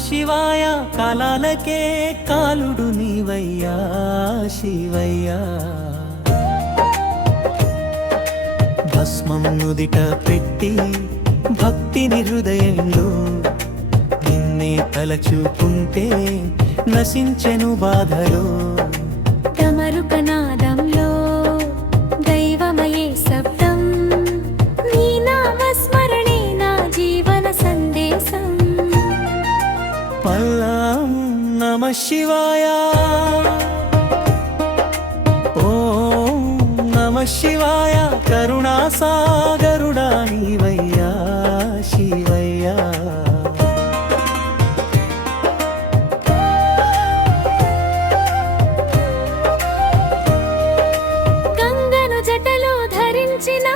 శివాయ కాలాలకే కాలుడు నీవయ్యా శివయ్యా. భస్మం నుదిట పెట్టి భక్తిని హృదయంలో నిన్నే తలచుకుంటే నశించెను బాధలో. డమరుకనాదంలో దైవమయే శబ్దం, నీ నామస్మరణే నా జీవన సందేశం. పల్లం నమః శివాయ, ఓం నమః శివాయ. కరుణా సాగరుడా నీవయ్యా శివయ్యా. గంగను జటలో ధరించిన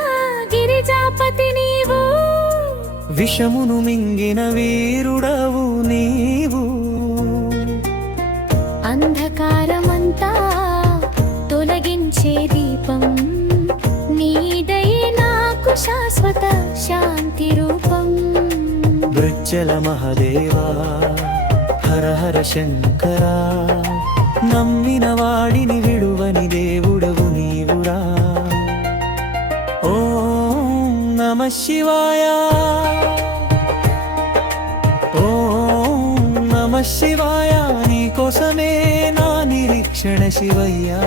గిరిజాపతి నీవు, విషమును మింగిన వీరుడవు నీవు. అంధకారమంతా తొలగించే దీపం, నీదయే నాకు శాశ్వత శాంతి రూపం. వృజ్జల మహదేవా హర హర శంకరా, నమ్మిన వాడిని విడువని దేవుడవు నీవురా. ఓం నమః శివాయ, ఓం నమః శివాయ. నీకోసమే నా నిరీక్షణ శివయ్యా.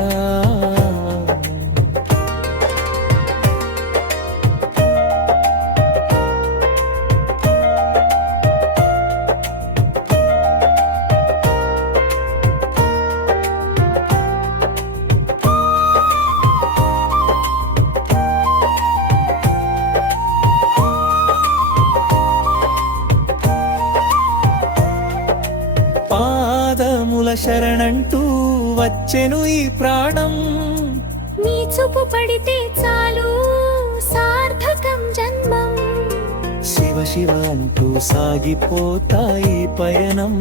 పాదముల శరణంటూ వచ్చెను ఈ ప్రాణం, నీ చూపు పడితే చాలు సార్థకం జన్మం. శివ శివ అంటూ సాగిపోతాయి పయనం.